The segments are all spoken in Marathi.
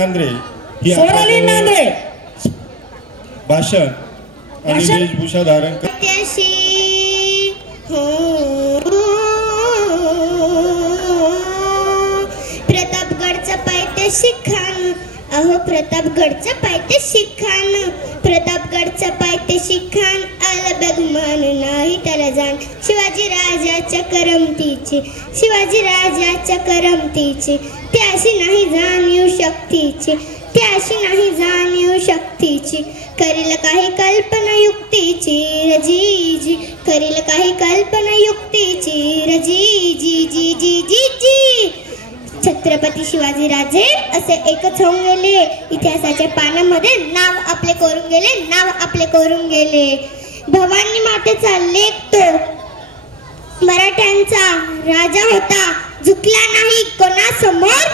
नांद्रे ही भाषण आणि वेशभूषा धारण प्रतापगडचा पायथ्याशी खान, अहो प्रतापगडचा पायथ्याशी खान, प्रतापगडचा पायथ्याशी खान, आला बेगुमान नाही त्याला जाण. शिवाजी राजाच्या करमतीची, शिवाजी राजाच्या करमतीची, त्याशी नाही जाणीव शक्तीची, त्याशी नाही जाणीव शक्तीची. करील काही कल्पना युक्तीची रजीजी, करील काही कल्पना युक्तीची रजीजी जी जी जी जी. छत्रपती शिवाजी राजे असे एकच होऊन गेले, इतिहासाच्या पानामध्ये नाव आपले करून गेले, नाव आपले करून गेले. भवानी मातेचा लेख तो मराठ्यांचा राजा होता, झुकला नाही कोणासमोर.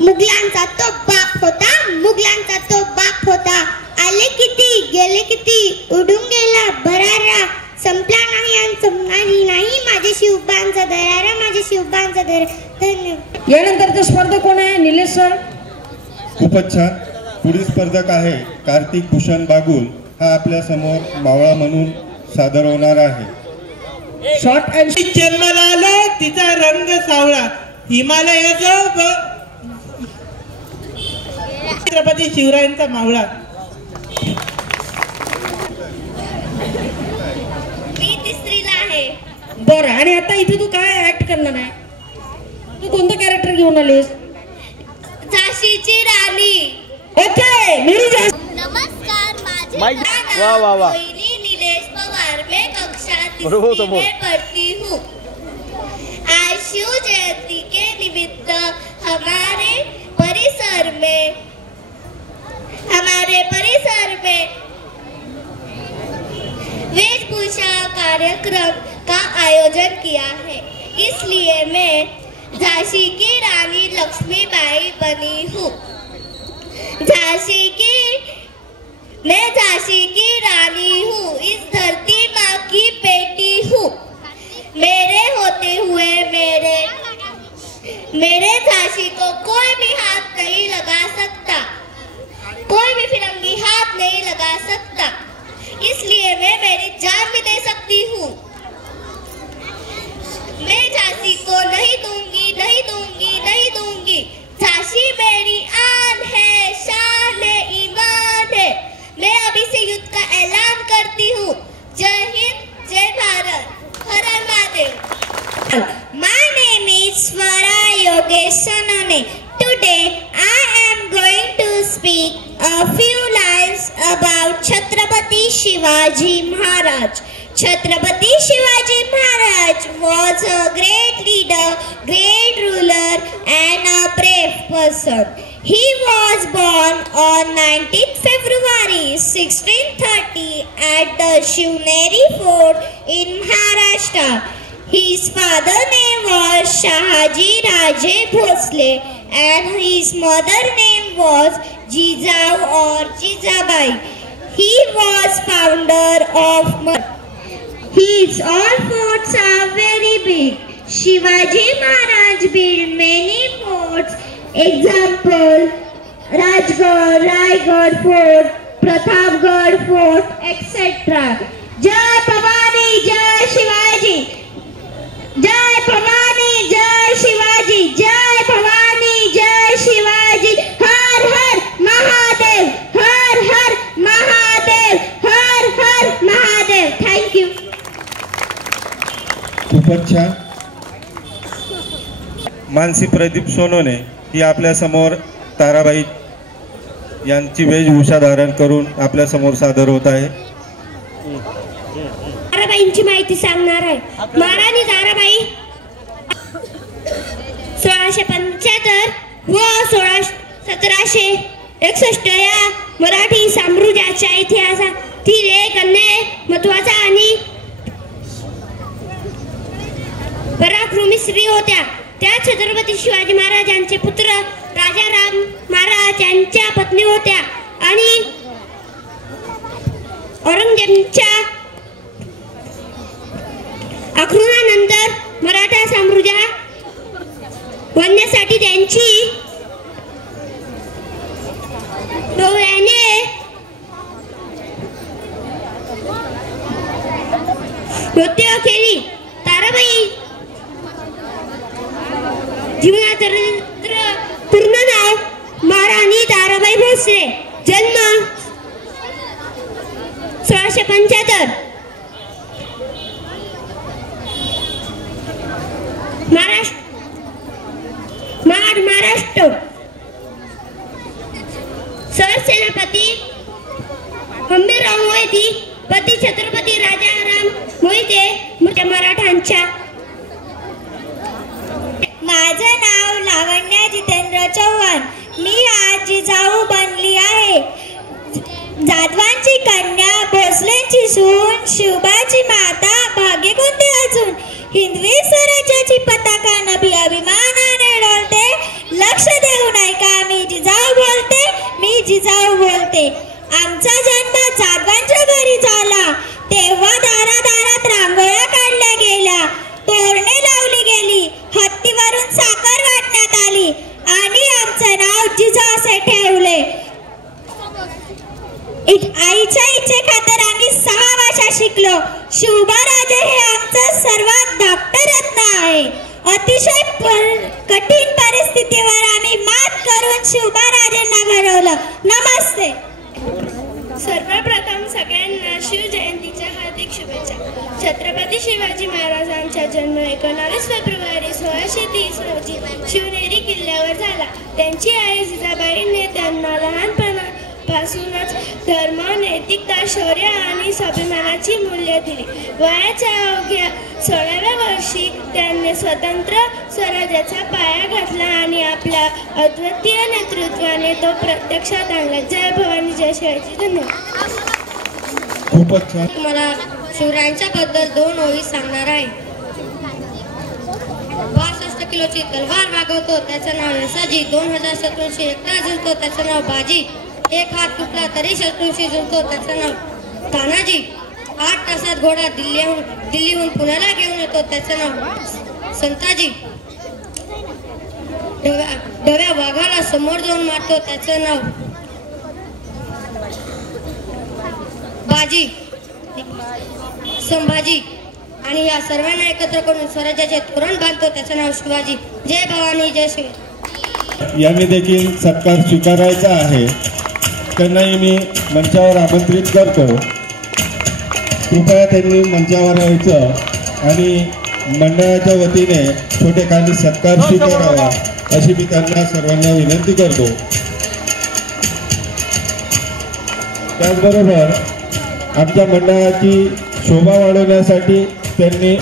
मुघलांचा तो बाप होता, मुघलांचा तो बाप होता. आले किती गेले किती, उडून गेला भरारा, संपला नाही आणि संपणारही नाही माझे शिवबांचा दरारा, माझे शिवबांचा दरारा. धन्यवाद. यानंतरचा स्पर्धक कोण आहे? निलेश सर. खूपच छान. पुढील स्पर्धक आहे कार्तिक भूषण बागुल. हा आपल्या समोर मावळा म्हणून सादर होणार आहे. शॉर्ट अँड जन्माला आलो तिचा रंग सावळा, हिमालय जो छत्रपती शिवरायांचा मावळा. मी तिसरीला आहे. बरं, आणि आता इथे तू काय ऍक्ट करणार आहे? तू कोणतं कॅरेक्टर घेऊन आलीस? झाशीची राणी. ओके. नमस्कार, माझे वाह वाह वाह. नीलेश पवार, मैं कक्षा तीसरी में पढ़ती हूँ. आज शिव जयंती के निमित्त हमारे परिसर में वेशभूषा कार्यक्रम का आयोजन किया है, इसलिए मैं झांसी की रानी लक्ष्मीबाई बनी हूँ. मैं झांसी की रानी हूँ, इस धरती माँ की बेटी हूँ. मेरे होते हुए मेरे झांसी को कोई भी हाथ नहीं लगा सकता, कोई भी फिरंगी हाथ नहीं लगा सकता, इसलिए मैं मेरी जान भी दे सकती हूँ. मैं झांसी को नहीं दूंगी, नहीं दूंगी, नहीं दूंगी. झांसी मेरी आन है, शान है, ईमान है. मैं अभी से युद्ध का ऐलान करती हूँ. जय हिंद, जय भारत, हर हर Mahadev. My name is Swara Yogesh Sanane. Today I am going to speak a few lines about Chhatrapati Shivaji Maharaj. Chhatrapati Shivaji Maharaj was a great leader, great ruler and a brave person. He was born on 19th February 1630 at the Shivneri Fort in Maharashtra. His father's name was Shahaji Raje Bhosle and his mother's name was Jijau or Jijabai. He was founder of His all forts are very big. Shivaji Maharaj built many forts. Example, Rajgarh, Raigad Fort, Pratapgarh Fort, etc. Jai Bhavani, Jai Shivaji. Jai Bhavani, Jai Shivaji. Jai Bhavani, Jai Shivaji. Har Har Mahadev, Har Har Mahadev, Har Har Mahadev. Thank you. खूपच छान. मानसी प्रदीप सोनोने ही आपल्या समोर ताराबाई यांची वेशभूषा धारण करून आपल्या समोर सादर होत आहे. ताराबाईंची माहिती सांगणार आहे. महाराणी ताराबाई 1675 व 1761 या मराठी साम्राज्याच्या इतिहासातील एक अन्य महत्त्वाचा आणि पराक्रमी स्त्री होत्या. त्या छत्रपती शिवाजी महाराजांचे पुत्र राजाराम महाराज यांच्या पत्नी होत्या आणि औरंगजेबाच्या आक्रमणानंतर मराठा साम्राज्य बनण्यासाठी त्यांची नृत्य केली ताराबाई. जीवनाचं चरित्र पूर्ण नाव महाराणी ताराबाई भोसले. जन्म 1675. महाराष्ट्र. सरसेनापती हंबीरराव मोहिते, पती छत्रपती राजाराम मोहिते मराठांच्या. माझं नाव लावण्या जितेंद्र चव्हाण. मी आज जिजाऊ बनली आहे. जाधवांची कन्या, भोसलेंची सून, शिवबाची माता, भाग्य कोणते अजून. हिंदवी स्वराज्याची पताका नभी अभिमानाने डोलते. लक्ष देऊन ऐका, मी जिजाऊ बोलते, मी जिजाऊ बोलते. आमचा जन्म जाधवांच्या घरी झाला. तेव्हा दारादारात रांगोळ्या काढल्या गेल्या, तोरणे लावली गेली, हत्तीवरून साखर वाटण्यात आली आणि आमचं नाव जिजाऊ असे ठेवले. आईच्या इच्छेखातर आम्ही 6 भाषा शिकलो. शिवबाराजे हे आमचं सर्वात धाकटं रत्न आहे. अतिशय कठीण परिस्थितीवर आम्ही मात करून शिवबाराजेंना घडवलं. नमस्ते. सर्वप्रथम सगळ्यांना शिवजयंतीच्या हार्दिक शुभेच्छा. छत्रपती शिवाजी महाराजांचा जन्म 19 फेब्रुवारी 1630 रोजी शिवनेरी किल्ल्यावर झाला. त्यांची आई जिजाबाईंनी त्यांना लहानपणापासूनच धर्म, नैतिकता, शौर्य आणि स्वाभिमानाची मूल्ये दिली. वयाच्या अवघ्या 16व्या वर्षी त्यांनी स्वतंत्र स्वराज्याचा पाया घातला आणि आपल्या अद्वितीय नेतृत्वाने तो प्रत्यक्षात आणला. जय भवानी, जय शिवाजी. धन्यवाद. खूपच छान. मला शिवरायांच्या बद्दल 2 ओळी सांगणार आहे. 62 किलोची तलवार वागवतो त्याचं नाव यसाजी. 2000 शत्रूंशी एकटा झुलतो त्याचं नाव बाजी. 1 हात तुटला तरी शत्रूंशी झुलतो त्याचं नाव तानाजी. 8 तासात घोडा दिल्लीहून पुण्याला घेऊन येतो त्याचं नाव संताजी. डव्या वाघाला समोर जाऊन मारतो त्याचं नाव बाजी संभाजी. आणि या सर्वांना एकत्र करून स्वराज्याचे तोरण बांधतो त्याचं नाव शिवाजी. जय भवानी, जय शिवाजी. यांनी देखील सत्कार स्वीकारायचा आहे. त्यांनाही मी मंचावर आमंत्रित करतो. कृपया त्यांनी मंचावर यायचं आणि मंडळाच्या वतीने छोटेखानी सत्कार स्वीकारावा अशी मी त्यांना सर्वांना विनंती करतो. त्याचबरोबर आमच्या मंडळाची शोभा वाढवण्यासाठी त्यांनी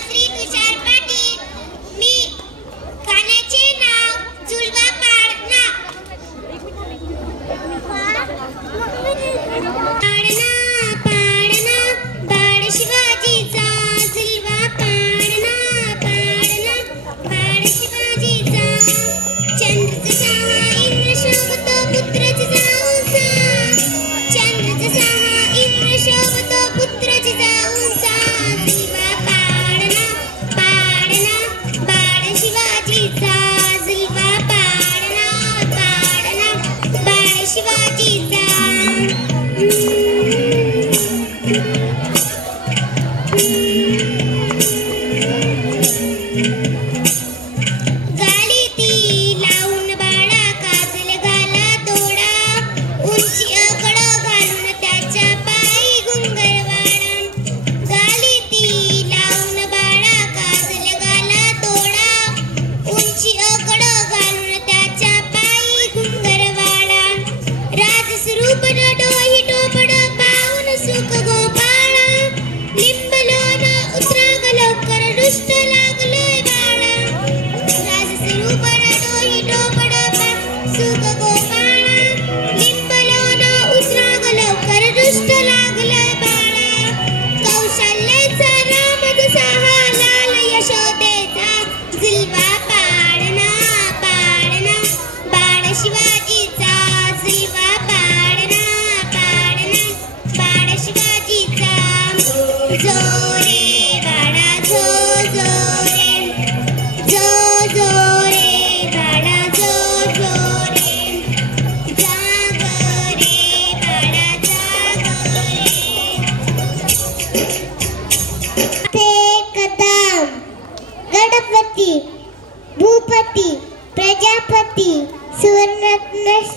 पुत्र जिजाऊंचा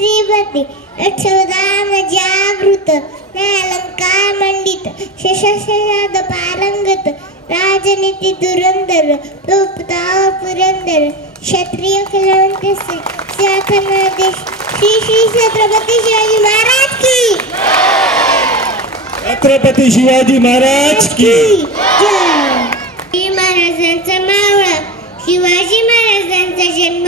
श्रीपती अक्षरदान जागृत अलंकार मंडित शशाद पारंगत राजनीती धुरंधर प्रताप पुरंदर क्षत्रिय कलावंत देश श्री श्री छत्रपती शिवाजी महाराज की छत्रपती शिवाजी महाराज की जय. महाराजांचा मावळा शिवाजी महाराजांचा जन्म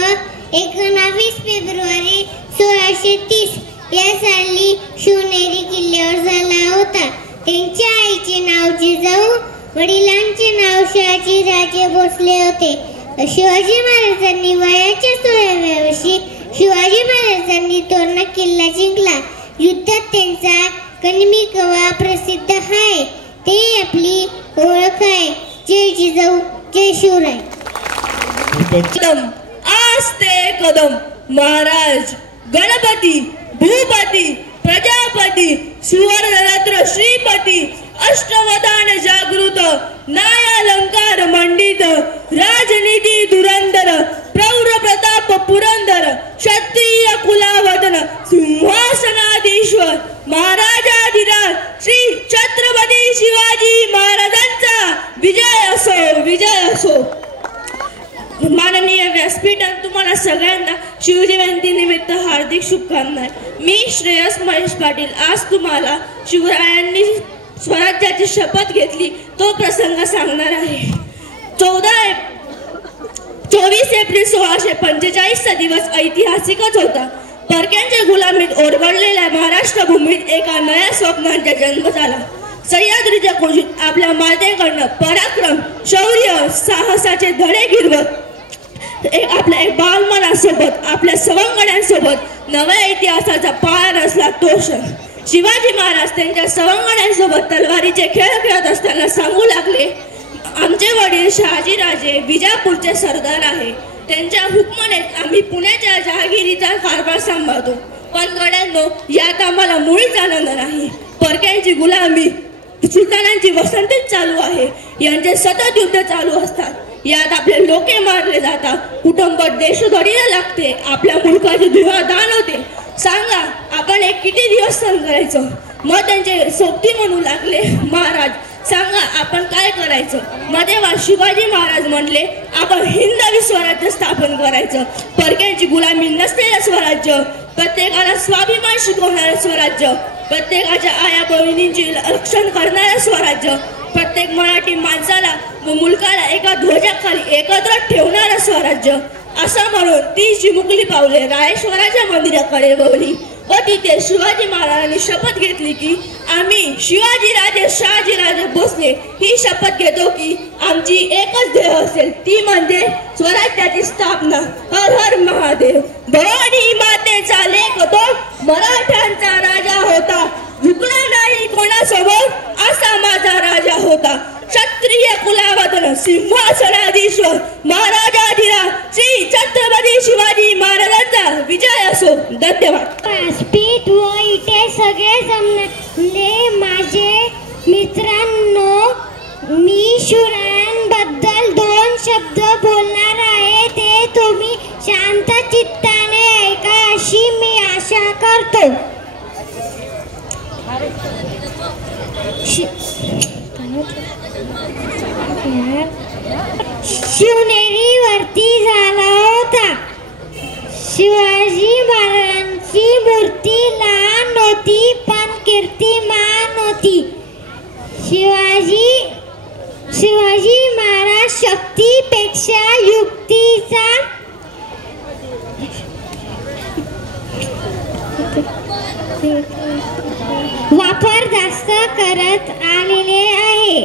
19 फेब्रुवारी 1630 या साली शिवनेरी किल्ल्यावर झाला होता. त्यांच्या आईचे नाव जिजाऊ, वडिलांचे नाव शहाजी राजे भोसले होते. शिवाजी महाराजांनी वयाच्या 16व्या वर्षी शिवाजी महाराजांनी तोरणा किल्ला जिंकला. युद्धात त्यांचा कलमी कवा प्रसिद्ध आहे. ते आपली ओळख आहे. जय जिजाऊ, जय शिवराय. कदम आस्ते कदम महाराज गणपती भूपती प्रजापती सुवर्णरत्न श्रीपती अष्टवधान जागृत न्यायालंकार मंडित राजनीती धुरंधर प्रौढ प्रताप पुरंदर क्षत्रिय कुलावतन सिंहासनाधीश्वर महाराजाधिराज श्री छत्रपती शिवाजी महाराजांचा विजय असो, विजय असो. माननीय व्यासपीठात तुम्हाला सगळ्यांना शिवजयंती निमित्त हार्दिक शुभकामना. मी श्रेयस महेश पाटील आज तुम्हाला शिवरायांनी स्वराज्याची शपथ घेतली तो प्रसंग सांगणार आहे. 24 एप्रिल 1645 चा दिवस ऐतिहासिकच होता. परक्यांच्या गुलामीत ओरबडलेल्या महाराष्ट्र भूमीत एका नव्या स्वप्नांचा जन्म झाला. सह्याद्रीच्या कुशीत आपल्या मातेकडनं पराक्रम, शौर्य, साहसाचे धडे गिरवत आपल्या एक बालमनासोबत आपल्या सवंगड्यांसोबत नव्या इतिहासाचा पाया रचला तो क्षण. शिवाजी महाराज त्यांच्या सवंगड्यांसोबत तलवारीचे खेळ खेळत असताना सांगू लागले, आमचे वडील शहाजी राजे विजापूरचे सरदार आहे. त्यांच्या हुकमाने आम्ही पुण्याच्या जहागिरीचा कारभार सांभाळतो. पण गड्यांनो, यात आम्हाला मुळीच आनंद नाही. परक्यांची गुलामी, सुलतानांची वसंतीच चालू आहे. यांचे सतत युद्ध चालू असतात. यात आपले लोके मारले जातात. कुटुंब देशोधडीला लागते. आपल्या मुलकाचे धुवादान होते. सांगा आपण एक किती दिवस सहन करायचं. मग त्यांचे सोबती म्हणू लागले, महाराज सांगा आपण काय करायचं. मग तेव्हा शिवाजी महाराज म्हणले, आपण हिंदवी स्वराज्य स्थापन करायचं. परक्यांची गुलामी नसलेलं स्वराज्य, प्रत्येकाला स्वाभिमान शिकवणारं स्वराज्य, प्रत्येकाच्या आया बहिणींचे रक्षण करणारं स्वराज्य, प्रत्येक मराठी माणसाला व मुलकाला एका ध्वजाखाली एकत्र ठेवणारं स्वराज्य. असं म्हणून ती चिमुकली पावले रायेश्वराच्या मंदिराकडे वळली व तिथे शिवाजी महाराजांनी शपथ घेतली की आम्ही शिवाजी राजे शहाजी राजे भोसले ही शपथ घेतो की आमची एकच ध्येय असेल, ती म्हणजे स्वराज्याची स्थापना. हर हर महादेव. भवानी मातेचा लेख तो मराठ्यांचा राजा होता. झुकला नाही कोणासमोर असा माझा राजा होता. क्षत्रिय कुलावतन सिंहासनाधीश्वर महाराजाधिराज श्री छत्रपती शिवाजी महाराजांचा विजय असो. धन्यवाद. व्यासपीठ व इथे सगळे जमले माझे मित्रांनो, मी शिवरायांबद्दल 2 शब्द बोलणार आहे. ते तुम्ही शांत चित्ताने ऐका अशी मी आशा करतो. शिवनेरीवरती झाला होता. शिवाजी महाराजांची मूर्ती लहान होती पण कीर्तिमान होती. शिवाजी महाराज शक्तीपेक्षा युक्तीचा वापर जास्त करत आलेले आहे.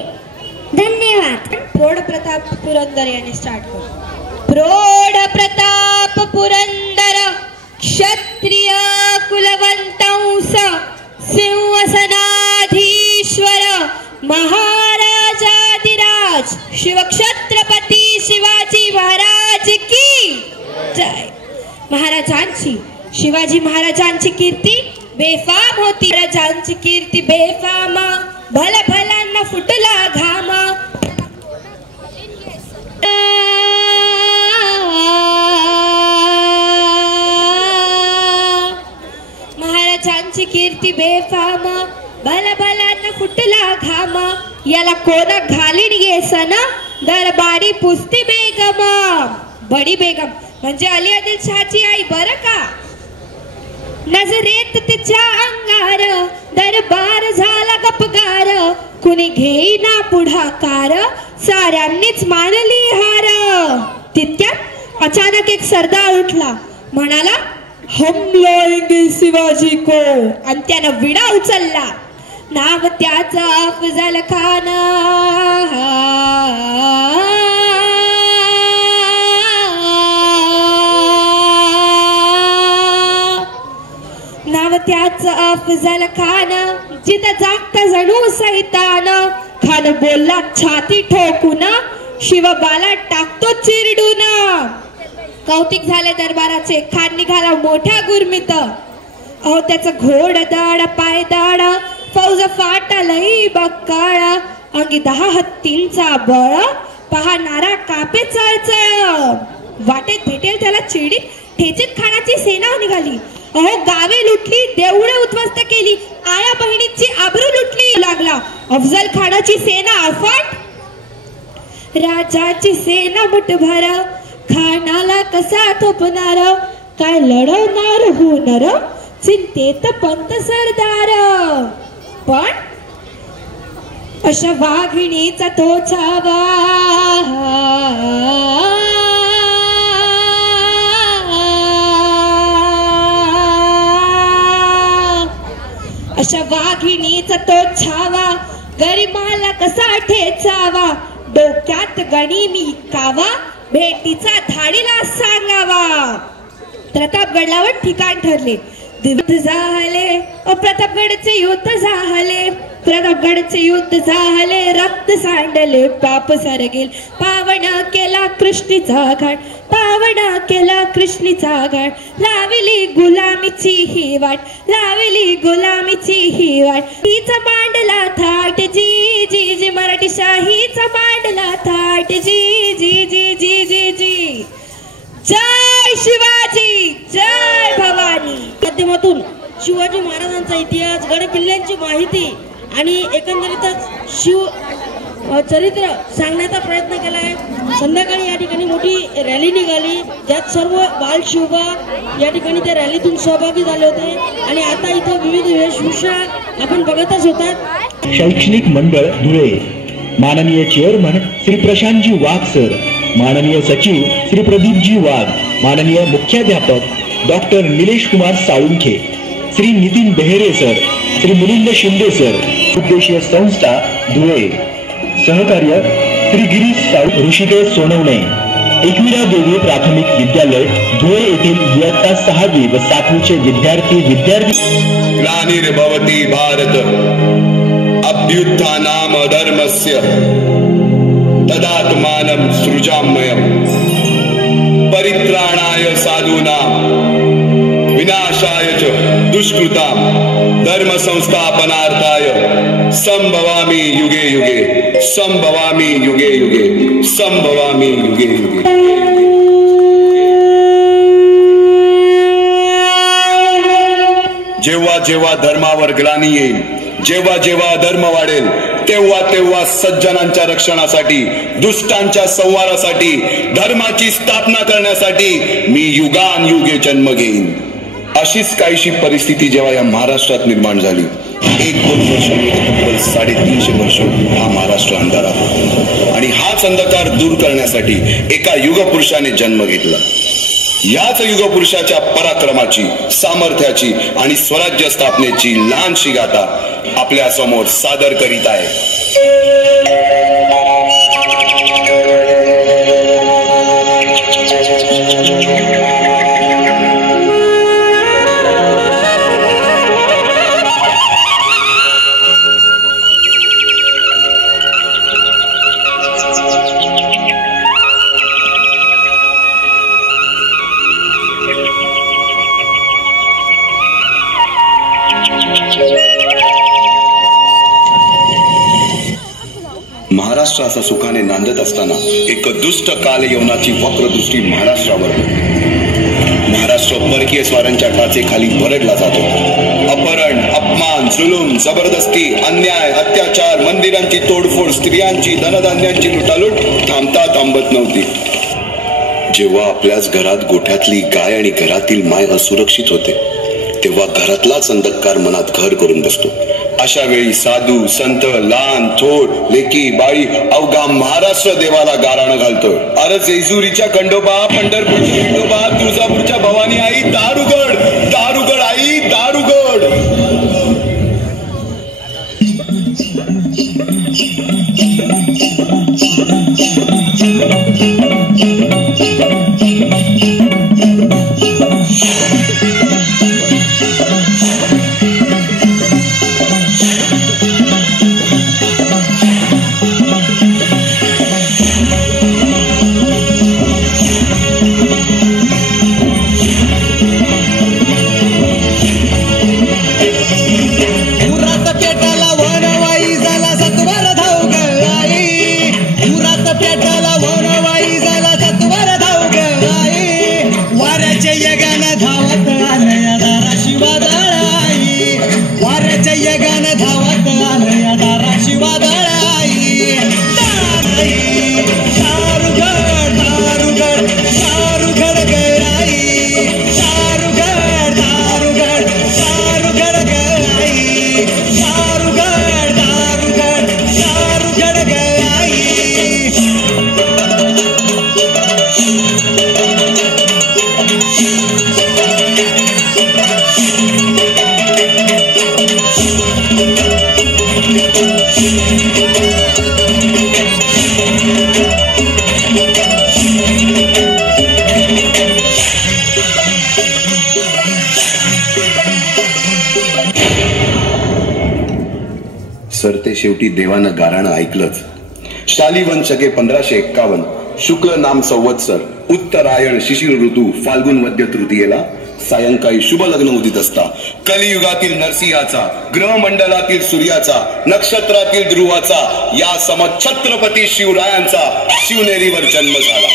धन्यवाद. प्रौढ प्रताप पुरंदर यांनी स्टार्ट करू. प्रौढ प्रताप पुरंदर क्षत्रिय कुलवंतंस सिंहासनाधीश्वर महाराजाधिराज शिवछत्रपती शिवाजी महाराज की जय. महाराजांची शिवाजी महाराजांची कीर्ती बेफाम होती. महाराजांची कीर्ती बेफाम, भला भलांना फुटला घाम. आमची कीर्ती बेफाम, बलबलान फुटला घाम, याला कोण घालीन येसन, दरबारी पुस्ती बेगम. बडी बेगम म्हणजे अली आदिल शहाची आई बरं का. नजरेत तिच्या अंगार दरबार झाला गपगार, कुणी घेईना पुढाकार, साऱ्यांनीच मानली हार. तितक्यात अचानक एक सरदार उठला, म्हणाला हम लाएंगे शिवाजी को, आणि त्यानं विडा उचलला. नाव त्याचं अफजल खान. नाव त्याचं अफजल खान. जिथं जागता जणू सैतान, खान बोलला छाती ठोकून, शिवबाला टाकतो चिरडून. कौतिक झाले दरबाराचे. खान निघाला मोठ्या गुरमीत. अहो त्याचं घोड दाड पाय दाड, फौज फाटालही बक्काळ, अंगी 10 हत्तींचा बळ, पाहणारा कापे चळचळ. वाटेत भेटेल त्याला चिडीत ठेचीत खानाची सेना निघाली. अहो गावे लुटली, देवळं उद्ध्वस्त केली, आया बहिणीची आबरू लुटली. लागला अफजल खानाची सेना अफाट, राजाची सेना मुठभर, खानाला कसा थोपणार, काय लढवणार होणार, चिंतेत पंत सरदार. पण अशा वाघिणीचा तो छावा, अशा वाघिणीचा तो छावा, गरिबाला कसा ठेचावा, डोक्यात गणी मी कावा, भेटीचा धाडीला सांगावा. प्रतापगडावर ठिकाण ठरले. युद्ध झाले, प्रतापगडचे युद्ध झाले, प्रतापगडचे युद्ध झाले, रक्त सांडले, पाप सरगेल, पावन केला कृष्णीचा घाट, पावन केला कृष्णीचा घाट, लावली गुलामीची ही वाट, लावली गुलामीची ही वाट, हीचा मांडला थाट, जी जी जी मराठी शाहीचा मांडला थाट, जी जी जी जी जी जी. जय शिवाजी, जय भवानी. माध्यमातून शिवाजी महाराजांचा इतिहास, गड किल्ल्यांची माहिती आणि एकंदरीतच शिव चरित्र सांगण्याचा प्रयत्न केला आहे. संध्याकाळी या ठिकाणी मोठी रॅली निघाली, ज्यात सर्व बाल शिवबा या ठिकाणी त्या रॅलीतून सहभागी झाले होते. आणि आता इथं विविध वेशभूषा आपण बघतच होतात. शैक्षणिक मंडळ धुळे, माननीय चेअरमन श्री प्रशांतजी वाघ सर, माननीय सचिव श्री प्रदीपजी वाघ, माननीय मुख्याध्यापक doctor Nilesh Kumar Salunkhe, Shri Nitin Behere sir, Shri Milind Shinde sir, उद्देशीय संस्था धुळे, सहकार्य श्री गिरीश साळुंखे, ऋषिकेश सोनवणे, एकविरा देवी प्राथमिक विद्यालय धुळे येथील इयत्ता 6वी व 7वीचे विद्यार्थी. ग्लानिर्भवति भारत अभ्युत्थानाम धर्मस्य तदात्मानं सृजाम्यहम् परित्राणाय साधूनां विनाशाय च दुष्कृतां धर्म संस्थापनार्थाय संभवामि युगे युगे, संभवामि युगे युगे, संभवामि युगे युगे. जेव्हा जेव्हा धर्मावर ग्लानी येईल, जेव्हा जेव्हा अधर्म वाढेल, तेव्हा तेव्हा सज्जनांच्या रक्षणासाठी, दुष्टांच्या संहारासाठी, धर्माची स्थापना करण्यासाठी मी युगान युगे जन्म घेईन. अशीच काहीशी परिस्थिती जेव्हा या महाराष्ट्रात निर्माण झाली. 1-2 वर्ष, 350 वर्ष हा महाराष्ट्र अंधारात होता. आणि हाच अंधकार दूर करण्यासाठी एका युगपुरुषाने जन्म घेतला. याच युगपुरुषाच्या पराक्रमाची, सामर्थ्याची आणि स्वराज्य स्थापनेची लहानशी गाथा आपल्या समोर सादर करीत आहे. महाराष्ट्र असा सुखाने नांदत असताना एक दुष्ट कालयवनाची वक्रदृष्टी महाराष्ट्रावर. महाराष्ट्र परकीय स्वारांच्या टाचेखाली भरडला जातो. अपहरण, जुलूम, जबरदस्ती, अन्याय, अत्याचार, मंदिरांची तोडफोड, स्त्रियांची, धनधान्यांची लुटालूट थांबत नव्हती. जेव्हा आपल्याच घरात गोठ्यातली गाय आणि घरातील माय असुरक्षित होते, तेव्हा घरातलाच अंधकार मनात घर करून बसतो. अशा वेळी साधू, संत, लहान थोर, लेकी, बाळी अवघा महाराष्ट्र देवाला गाराणं घालतोय. अरे जेजुरीच्या खंडोबा, पंढरपूरच्या खंडोबा, तुळजापूरच्या भवानी आई, दारुगड, दारुगड आई, दारुगड. सरते शेवटी देवानं गाराणं ऐकलंच. शालिवन शके 1551 शुक्ल नाम संवत्सर, उत्तरायण शिशिर ऋतू, फाल्गुन वद्य तृतीयेला सायंकाळी शुभ लग्न उदित असता कलियुगातील नरसिंहाचा, ग्रहमंडलातील सूर्याचा, नक्षत्रातील ध्रुवाचा, या सम छत्रपती शिवरायांचा शिवनेरीवर जन्म झाला.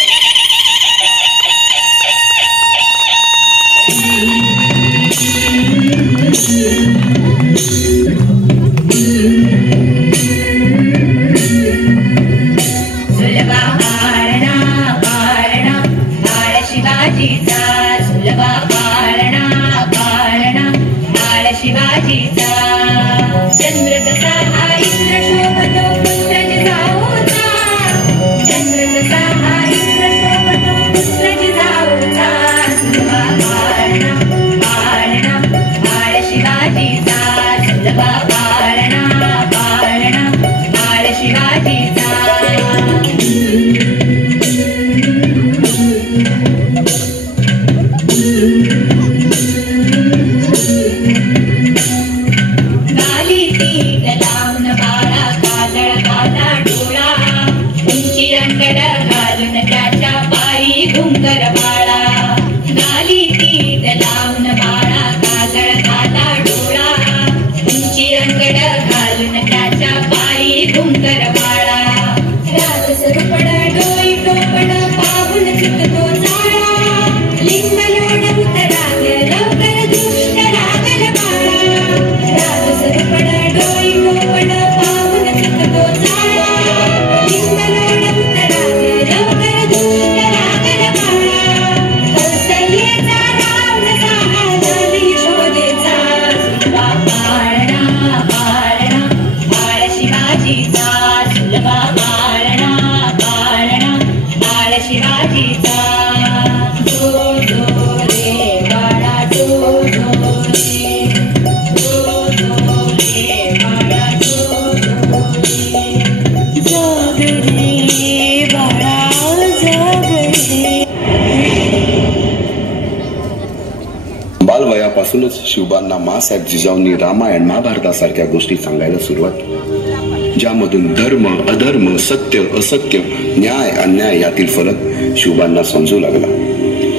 बालवयापासूनच शिवबांना माँसाहेब जिजाऊंनी रामायण महाभारतासारख्या गोष्टी सांगायला सुरुवात केली, ज्यामधून धर्म अधर्म, सत्य असत्य, न्याय अन्याय यातील फरक शिवबांना समजू लागला.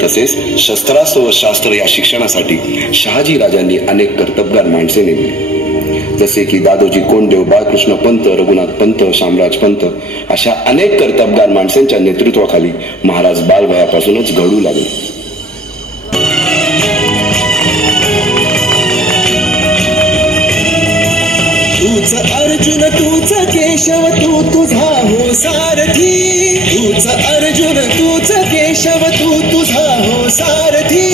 तसेच शस्त्रास्त्र व शास्त्र या शिक्षणासाठी शहाजी राजांनी अनेक कर्तबगार माणसे नेमली, जसे की दादोजी कोंडदेव, बाळकृष्ण पंत, रघुनाथ पंत, शामराज पंत अशा अनेक कर्तबगार माणसांच्या नेतृत्वाखाली महाराज बालवयापासूनच घडू लागले. अर्जुन तूच केशव तू तुझा हो सारथी, तूच अर्जुन तूच केशव तू तुझा हो सारथी,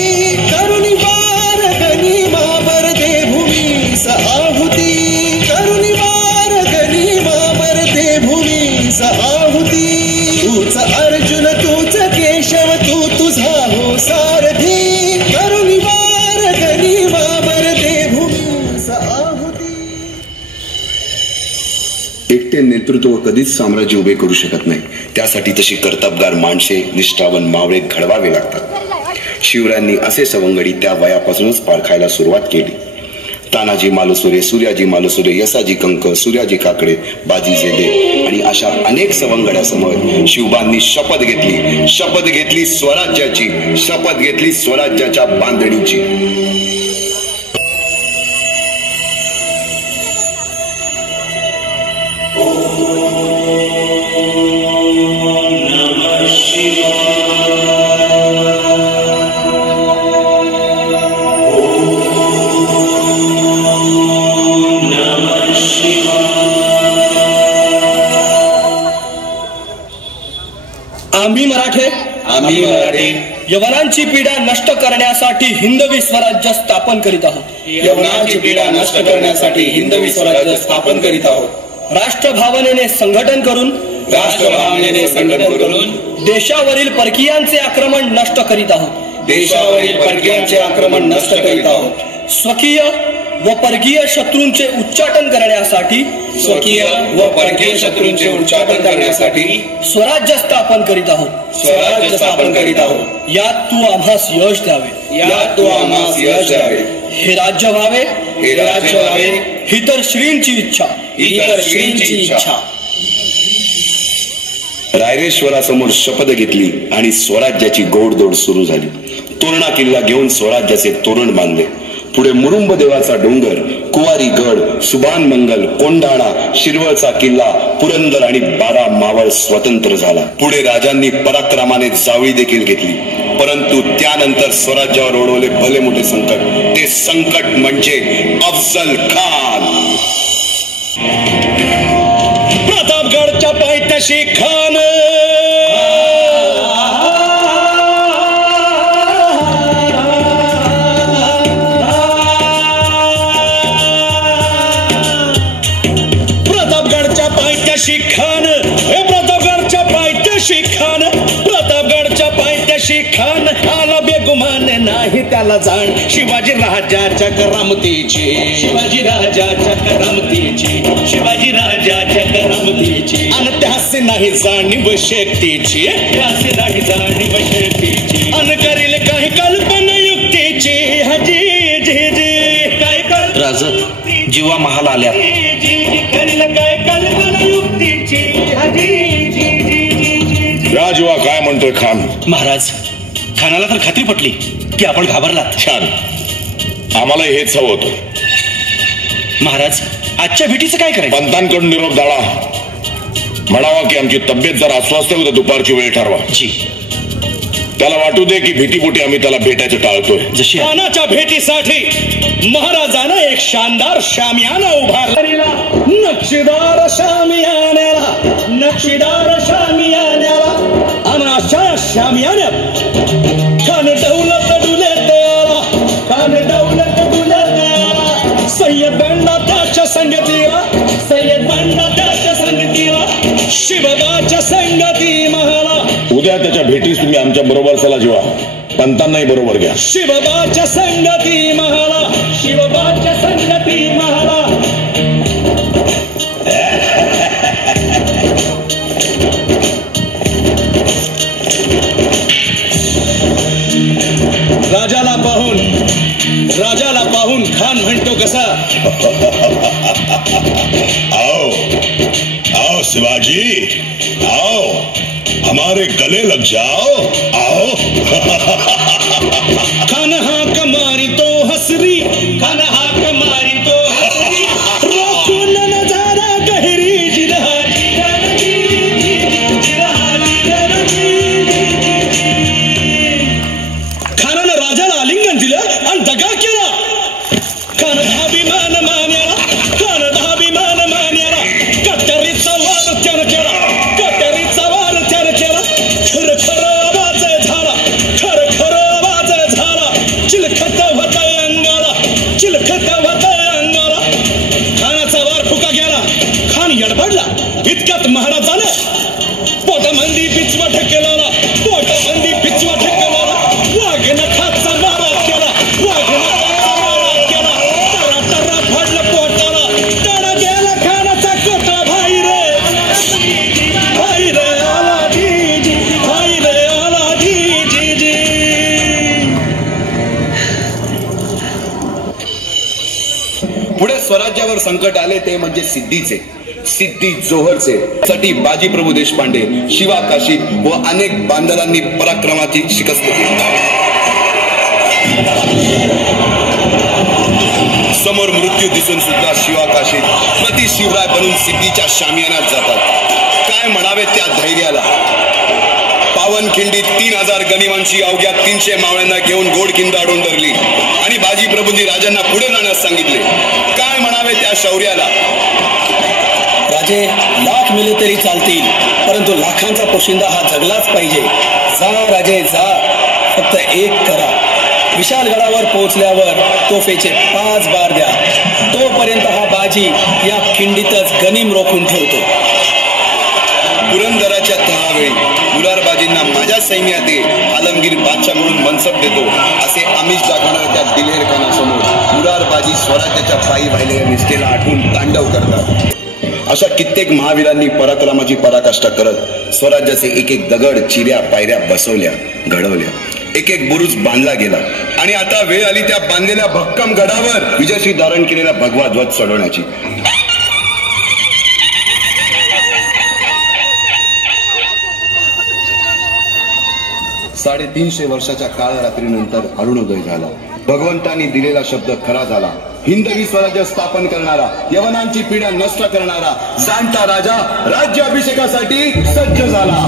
करुणी वार गनिमावर दे भूमीस आहुती, करुणी वार गनिमावर दे भूमीस आहुती, तूच अर्जुन तूच केशव तू तुझा हो सारथी, करुणी वार गनिमावर दे भूमीस आहुती. एकटे नेतृत्व कधीच साम्राज्य उभे करू शकत नाही. त्यासाठी तशी कर्तबगार माणसे, निष्ठावन मावळे घडवावे लागतात. शिवरायांनी असे सवंगडी त्या वयापासूनच पारखायला सुरुवात केली. तानाजी मालुसुरे, सूर्याजी मालुसुरे, यसाजी कंक, सूर्याजी काकडे, बाजी जेदे आणि अशा अनेक सवंगड्यासमोर शिवबांनी शपथ घेतली स्वराज्याची, शपथ घेतली स्वराज्याच्या बांधणीची. आम्ही मराठे यवनांची पीडा नष्ट करण्यासाठी हिंदवी स्वराज्य स्थापन करीत आहोत. यवनांची पीडा नष्ट करण्यासाठी हिंदवी स्वराज्य स्थापन करीत आहोत. राष्ट्रभावनेने संघटन करून देशावरील परकीयांचे आक्रमण नष्ट करीत आहोत. स्वकीय व परकीय शत्रूंचे उच्चाटन करण्यासाठी स्वराज्य स्थापन करीत आहोत. यात तू आम्हास यश द्यावे. हे राज्य व्हावे ही तर श्रींची इच्छा. रायरेश्वरासमोर शपथ घेतली आणि स्वराज्याची गोडदोड सुरू झाली. तोरणा किल्ला घेऊन स्वराज्याचे तोरण बांधले. पुढे मुरुंब देवाचा डोंगर, कुवारी गड, सुभान मंगल, कोंढाणा, शिरवळचा किल्ला, पुरंदर आणि 12 मावळ स्वतंत्र झाला. पुढे राजांनी पराक्रमाने जावळी देखील घेतली. परंतु त्यानंतर स्वराज्यावर ओढवले भले मोठे संकट. ते संकट म्हणजे अफजल खान. प्रतापगडच्या पायथ्याशी खान, खान आला बेगुमान नाही त्याला जाण. शिवाजी राजाच्या करामतीची आणि त्यासे नाही जाणीव शक्तीची अन करील काही कल्पना युक्तीची. राजा जीवा महाल आल्या. करील काय कल्पना युक्तीची. राजवा काय म्हणतोय खान? महाराज, खानाला तर खात्री पटली की आपण घाबरलात. छान, आम्हाला हेच हवं होतं. महाराज, आजच्या भेटीचं काय करायचं? पंतांकडून निरोप दाळा. म्हणावा की आमची तब्येत जरा अस्वस्थ होतं, दुपारची वेळ ठरवा. जी. त्याला वाटू दे की भीतीपोटी आम्ही त्याला भेटायचं टाळतोय. जशी खानाच्या भेटीसाठी महाराजानं एक शानदार शामियाना उभारला. नक्षीदार शामियान्याला आणि अशा शामियान्यात खान दौलत डुले द्याला. सय्यद बंडा त्याच्या संगतीला, शिवबाच्या संगती महाला. उद्या त्याच्या भेटीस तुम्ही आमच्या बरोबर चला. जेव्हा पंतांनाही बरोबर घ्या. शिवबाच्या संगती महाला. राजाला पाहून खान म्हणतो कसा? आओ शिवाजी, आओ हमारे गले लग जाओ. आओ. खान हाक मारी तो हसरी, रोखून नजारा गहरी. खानानं राजाला आलिंगन दिलं आणि दगा केला. खान धाभिमान मान्याला महाराजानं पोटामंदी बिचवा ठेकेला पोटामंदी बिचवा ठेकेला वाघ नखाचा मारा केला वाघ नखाचा मारा केला तरा तरा फाडलं पोटाला तडा गेला खानाचा कोटा भाई रे आला जी भाई रे आला जी पुढे स्वराज्यावर संकट आले ते म्हणजे सिद्धीचे, सिद्धी जोहरचे साठी बाजीप्रभू देशपांडे, शिवा काशीद व अनेक बांधवांनी पराक्रमाची शिकस्त दिली. समोर मृत्यू दिसून सुद्धा शिवा काशीद प्रति शिवराय बनून सिद्धीच्या शामियानात जातात. काय म्हणावे त्या धैर्याला. पावनखिंडीत 3000 गनिमांची अवघ्या 300 मावळ्यांना घेऊन गोडखिंड अडवून धरली आणि बाजीप्रभूंनी राजांना पुढे जाण्यास सांगितले. काय म्हणावे त्या शौर्याला. राजे लाख मेले तरी चालतील, परंतु लाखांचा पोशिंदा हा जगलाच पाहिजे. जा राजे जा, फक्त एक करा. विशालगडावर पोहोचल्यावर तोफेचे 5 बार द्या. तोपर्यंत हा बाजी या खिंडीतच गनिम रोखून ठेवतो. पुरंदराच्या तहावेळी मुरारबाजींना माझ्या सैन्यात आलमगीर बादशाहकडून मनसब देतो असे आमिष दाखवणाऱ्या त्या दिलेर खानासमोर मुरारबाजी स्वराज्याच्या पायी वाहिलेल्या निष्ठेला आठवून तांडव करतात. अशा कित्येक महावीरांनी पराक्रमाची पराकाष्ठा करत स्वराज्याचे एक एक दगड, चिऱ्या, पायऱ्या बसवल्या, घडवल्या. एक एक बुरुज बांधला गेला आणि आता वेळ आली त्या बांधलेल्या भक्कम गडावर विजयश्री धारण केलेला भगवा ध्वज चढवण्याची. 350 वर्षाच्या काळरात्रीनंतर अरुणोदय झाला. भगवंतांनी दिलेला शब्द खरा झाला. हिंदवी स्वराज्य स्थापन करणारा, यवनांची पीडा नष्ट करणारा जाणता राजा राज्याभिषेकासाठी सज्ज झाला.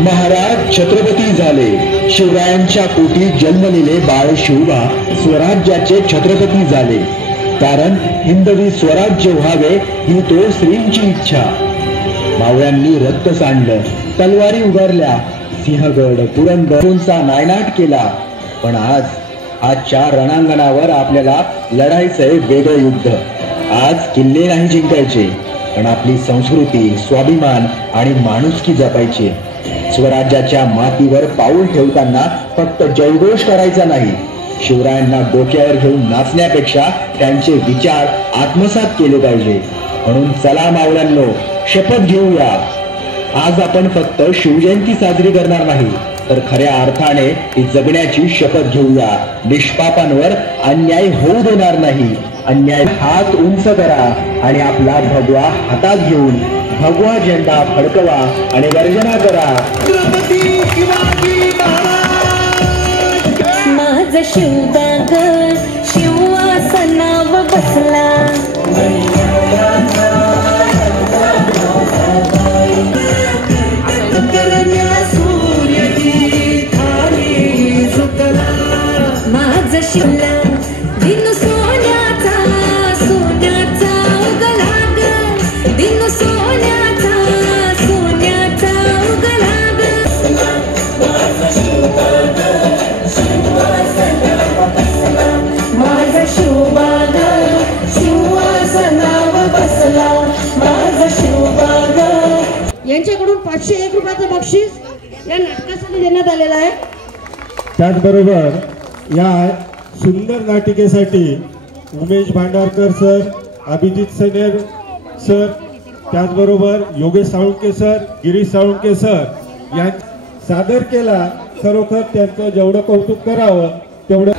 महाराज छत्रपती झाले. शिवरायांच्या पोटी जन्मलेले बाळ शिवबा स्वराज्याचे छत्रपती झाले. कारण हिंदवी स्वराज्य व्हावे ही तो श्रींची इच्छा. मावळ्यांनी रक्त सांडलं, तलवारी उगारल्या, सिंहगड पुरंदरचा नायनाट केला. पण आजच्या रणांगणावर आपल्याला लढायचंय वेगळं युद्ध. आज किल्ले नाही जिंकायचे, पण आपली संस्कृती, स्वाभिमान आणि माणुसकी जपायची. स्वराज्याच्या मातीवर पाऊल ठेवताना फक्त जयघोष करायचा नाही, शिवरायांना डोक्यावर घेऊन नाचण्यापेक्षा त्यांचे विचार आत्मसात केले पाहिजे. म्हणून चला मावळ्यांनो, शपथ घेऊया. आज आपण फक्त शिवजयंती साजरी करणार नाही, तर खऱ्या अर्थाने ती जगण्याची शपथ घेऊया. निष्पापांवर अन्याय होऊ देणार नाही. अन्याय हात उंच करा आणि आपला भगवा हातात घेऊन भगवा झेंडा फडकवा आणि गर्जना करा. छत्रपती शिवाजी महाराज. शिवदागर शिवासनावर बसला माझ शिवला दिनू सोन्याचा सोन्याचा उगला ग दिनू सोन्याचा सोन्याचा उगला ग माझा शिवबाग शिवासनावर बसला माझा शिवबाग. यांच्याकडून 501 रुपयाचं बक्षीस या नाटकासाठी देण्यात आलेलं आहे. त्याचबरोबर या सुंदर नाटिकेसाठी Umesh Bhandarkar sir, Abhijit snare sir, त्याचबरोबर योगेश साळुंके सर, गिरीश साळुंके सर या सादर केला. खरोखर त्यांचं जेवढं कौतुक करावं तेवढं.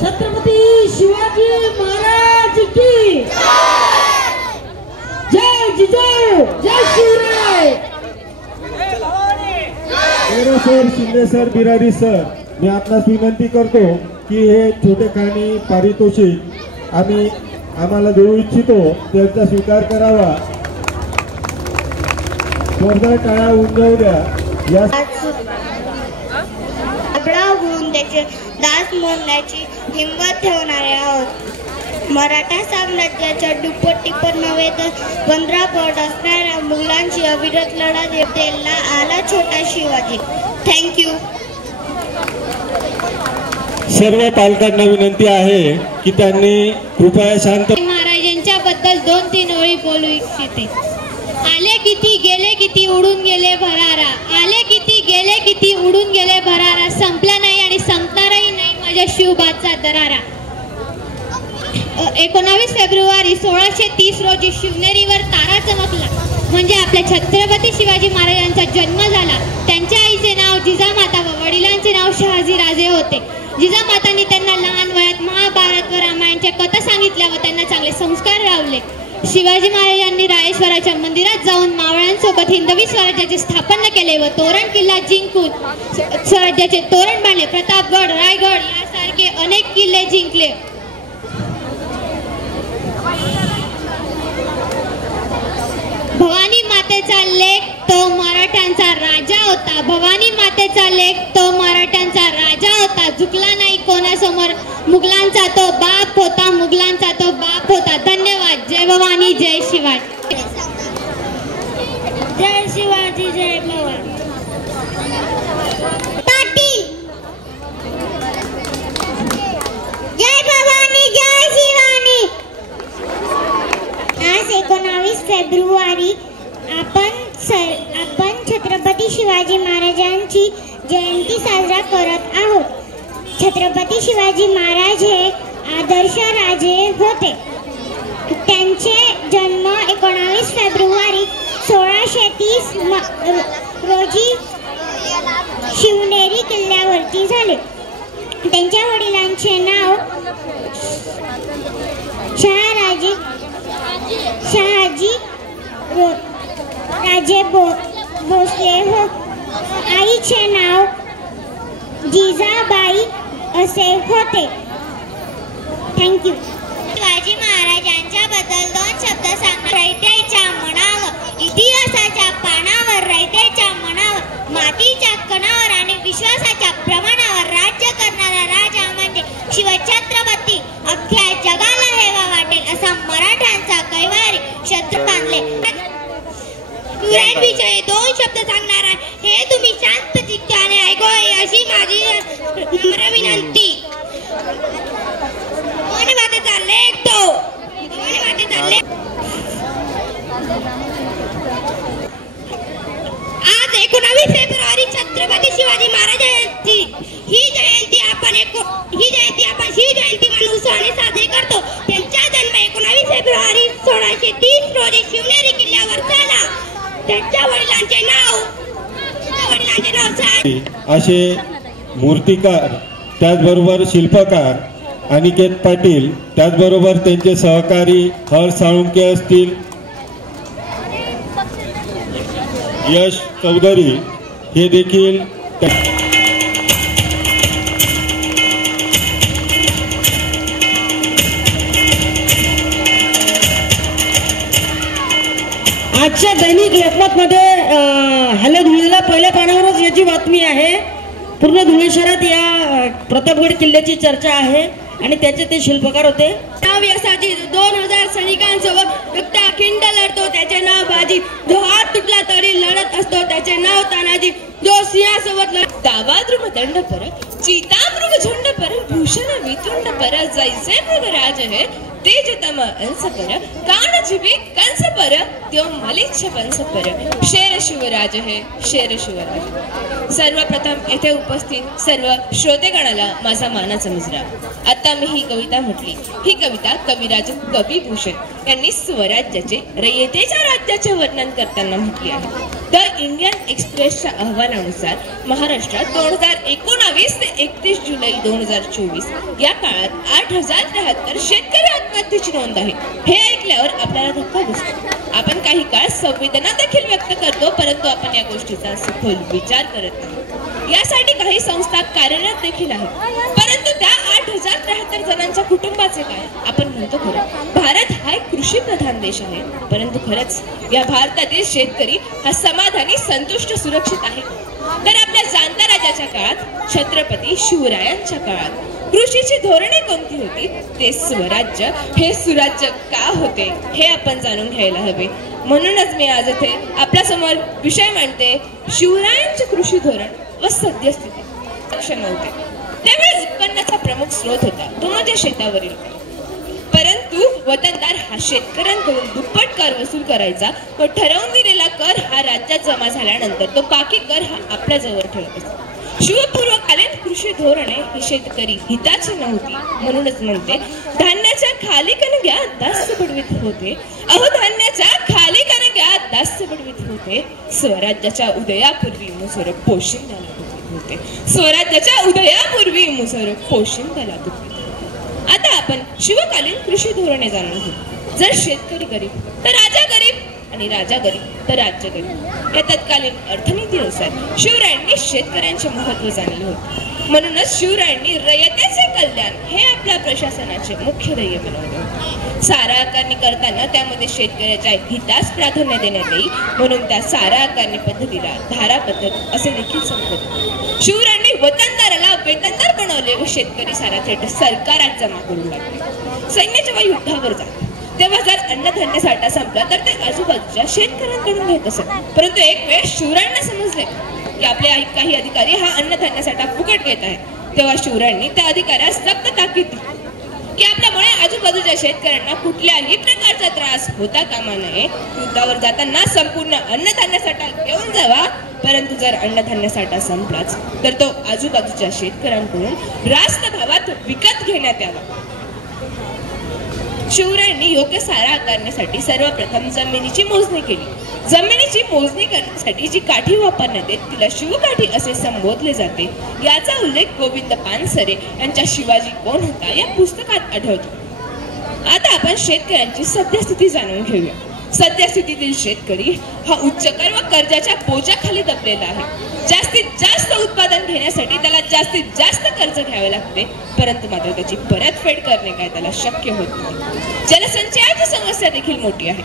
छत्रपती शिवाजी महाराज की जय जिजाऊ जय Shivray. Sir, Shinde sir, Birari sir, मी आपणास विनंती करतो की हे छोटे खाणी पारितोषिक आम्हाला देऊ इच्छितो त्यांचा स्वीकार करावा. जोरदार टाळ्या उंजवू द्या. या होऊन त्याचे दास मोडण्याची हिंमत ठेवणारे आहोत. मराठा साम्राज्याच्या दुप्पट टिप्पट नव्हे तर 15 पट असणाऱ्या मुघलांची अविरत लढा देतेला आला छोटा शिवाजी. थँक्यू. सर्व पालकांना विनंती आहे की त्यांनी कृपया शांत. महाराजांच्या बद्दल 2-3 ओळी बोलू इच्छिते. आले किती गेले किती उडून गेले भरारा. आले किती गेले किती उडून गेले भरारा. संपला नाही आणि संपणारही नाही माझ्या शिवबाचा दरारा. 19 फेब्रुवारी 1630 रोजी शिवनेरीवर तारा चमकला. म्हणजे आपल्या छत्रपती शिवाजी महाराजांचा जन्म झाला. त्यांच्या आईचे नाव जिजामाता व वडिलांचे नाव शहाजी राजे होते. जिजामातांनी त्यांना लहान वयात महाभारत व रामायणच्या कथा सांगितल्या व त्यांना चांगले संस्कार लावले. शिवाजी महाराजांनी रायेश्वराच्या मंदिरात जाऊन मावळ्यांसोबत हिंदवी स्वराज्याची स्थापना केले व तोरण किल्ला जिंकून स्वराज्याचे तोरण बांधले. प्रतापगड, रायगड यासारखे अनेक किल्ले जिंकले. भवानी मातेचा लेक तो मराठ्यांचा राजा होता. भवानी मातेचा लेक तो मराठ्यांचा राजा होता. झुकला नाही कोणासमोर. मुघलांचा तो बाप होता. मुघलांचा तो बाप होता. धन्यवाद. जय भवानी जय शिवाजी. जय शिवाजी जय भवानी. जय भवानी जय शिवानी. आज 19 फेब्रुवारी आपण छत्रपती शिवाजी महाराजांची जयंती साजरा करत आहोत. छत्रपती शिवाजी महाराज हे आदर्श राजे होते. त्यांचे जन्म 19 फेब्रुवारी 1630 रोजी शिवनेरी किल्ल्यावरती झाले. त्यांच्या वडिलांचे नाव शहाजी राजे भोसले हो. आईचे नाव जिजाबाई असे होते. थँक्यू. शिवाजी महाराजांच्या बद्दल 2 शब्द सांगणार. रयतेच्या मनावर, इतिहासाच्या पानावर, रयतेच्या मनावर, मातीच्या कणावर आणि विश्वासाच्या प्रमाणावर राज्य करणारा राजा म्हणजे शिवछत्रपती. अख्ख्या जगाला हेवा वाटेल असा मराठ्यांचा कैवारी शत्रू बांधले. विषयी 2 शब्द सांगणार आहे. हे तुम्ही शांत चित्ताने ऐकावे अशी माझी नम्र विनंती. भवानी मातेचा लेख तो. भवानी मातेचा लेख. आज 19 फेब्रुवारी छत्रपती शिवाजी महाराजांची ही जयंती आपण शिवजयंती म्हणून साजरी करतो. त्यांचा जन्म 19 फेब्रुवारी 1630 रोजी शिवनेरी किल्ल्यावर झाला. त्यांच्या वडिलांचे नाव असे मूर्तिकार, त्याचबरोबर शिल्पकार अनिकेत पाटील, त्याचबरोबर त्यांचे सहकारी हर्ष साळुंके असतील, यश चौधरी हे देखील आजच्या दैनिक लोकमत मध्ये हॅलो धुळेला पहिल्या पानावरच याची बातमी आहे. पूर्ण धुळे शहरात या प्रतापगड किल्ल्याची चर्चा आहे आणि त्याचे ते शिल्पकार होते. नाव यसाची 2000 सैनिकांसोबत युक्त अखंड लढतो त्याचे नाव बाजी. जो हात तुटला तरी लढत असतो त्याचे नाव तानाजी. जो सिंहासोबत दावाद्रुम दंड पर चितामृग झुंड पर भूषण वितुंड पर जैसे मृगराज है तेज तम अंस पर कान जिबी कंस पर त्यो मलिच्छ वंश पर शेर शिवराज है शेर शिवराज. सर्वप्रथम येथे उपस्थित सर्व श्रोतेगणाला माझा मानाचा मुजरा. आता मी ही कविता म्हटली. ही कविता कविराज कविभूषण यांनी स्वराज्याचे रयतेच्या राज्याचे वर्णन करताना म्हटली आहे. द इंडियन एक्सप्रेसच्या अहवालानुसार महाराष्ट्रात 2019 ते 31 जुलै 2024 या काळात 8073 शेतकरी आत्महत्येची नोंद आहे. हे ऐकल्यावर आपल्याला धक्का बसतो. आपण काही काळ संवेदना देखील व्यक्त करतो, परंतु आपण या गोष्टीचा सखोल विचार करत नाही. यासाठी काही संस्था कार्यरत देखील आहेत, परंतु त्या 8073 जणांच्या कुटुंबाचे काय? आपण म्हणतो खरं भारत हा एक कृषी प्रधान देश आहे, परंतु खरंच या भारतातील शेतकरी हा समाधानी, संतुष्ट, सुरक्षित आहे? तर आपल्या जाणत्या राजाच्या काळात, छत्रपती शिवरायांच्या काळात कृषीची धोरणे कोणती होती? ते स्वराज्य हे सुराज्य का होते हे आपण जाणून घ्यायला हवे. म्हणूनच मी आज इथे आपल्या समोर विषय मांडते. शिवरायांचे कृषी धोरण व सद्यस्थिती लक्षण होते. त्यावेळी उत्पन्नाचा प्रमुख स्रोत होता तो म्हणजे शेतावरील. परंतु वतनदार हा शेतकऱ्यांकडून दुप्पट कर वसूल करायचा व ठरवून दिलेला कर हा राज्यात जमा झाल्यानंतर तो बाकी कर हा आपल्या जवळ ठेवत असतो. शिवपूर्वकालीन कृषी धोरणे ही शेतकरी हिताची नव्हती. म्हणूनच म्हणते धान्याच्या खाली कणग्या दास्य बडवीत होते. अहो धान्याच्या खाली कणग्या दास्य बडवीत होते. स्वराज्याच्या उदयापूर्वी मुसर पोशिंद्याला दुखवीत होते. स्वराज्याच्या उदयापूर्वी मुसर पोशिंद्याला दुखवीत. आता आपण शिवकालीन कृषी धोरणे जाणून घेऊ. जर शेतकरी गरीब तर राजा गरीब आणि राजा गरीब तर राज्य गरीब. या तत्कालीन अर्थनीतीनुसार शिवरायांनी शेतकऱ्यांचे महत्त्व जाणले होते. म्हणूनच शिवरायांनी रयतेचे कल्याण हे आपल्या प्रशासनाचे मुख्य ध्येय बनवले होते. सारा आकारणी करताना त्यामध्ये शेतकऱ्याच्या हितास प्राधान्य देण्यात येईल म्हणून त्या सारा आकारणी पद्धतीला धारा पद्धत असे देखील संबोधले. शिवरायांनी वतनदाराला वेतनदार बनवले व शेतकरी सारा थेट सरकारात जमा करू लागले. सैन्य जेव्हा युद्धावर जात तेव्हा जर अन्नधान्य साठा संपला तर ते आजूबाजूच्या शेतकऱ्यांकडून घेत असत. परंतु एक वेळ शिवरायांना समजले की आपले काही अधिकारी हा अन्नधान्य साठा फुकट घेत आहे. तेव्हा शिवरायांनी त्या अधिकाऱ्यास सक्त ताकीद दिली की आपल्यामुळे आजूबाजूच्या शेतकऱ्यांना कुठल्याही प्रकारचा त्रास होता कामा नये. युद्धावर जाताना संपूर्ण अन्नधान्य साठा घेऊन जावा, परंतु जर अन्नधान्य साठा संपलाच तर तो आजूबाजूच्या शेतकऱ्यांकडून रास्त भावात विकत घेण्यात यावा. शिवरायांनी योग्य सारा आकारण्यासाठी सर्वप्रथम जमिनीची मोजणी केली. जमिनीची मोजणी करण्यासाठी जी काठी वापरण्यात येते तिला शिवकाठी असे संबोधले जाते. याचा उल्लेख गोविंद पानसरे यांच्या शिवाजी कोण होता या पुस्तकात आढळतो. आता आपण शेतकऱ्यांची सद्यस्थिती जाणून घेऊया. सद्यस्थितीतील शेतकरी हा उच्च कर व कर्जाच्या बोजाखाली दबलेला आहे. जास्तीत जास्त उत्पादन घेण्यासाठी त्याला जास्तीत जास्त कर्ज घ्यावे लागते, परंतु मात्र त्याची परतफेड करणे काय त्याला शक्य होत नाही. जलसंचयाची समस्या देखील मोठी आहे,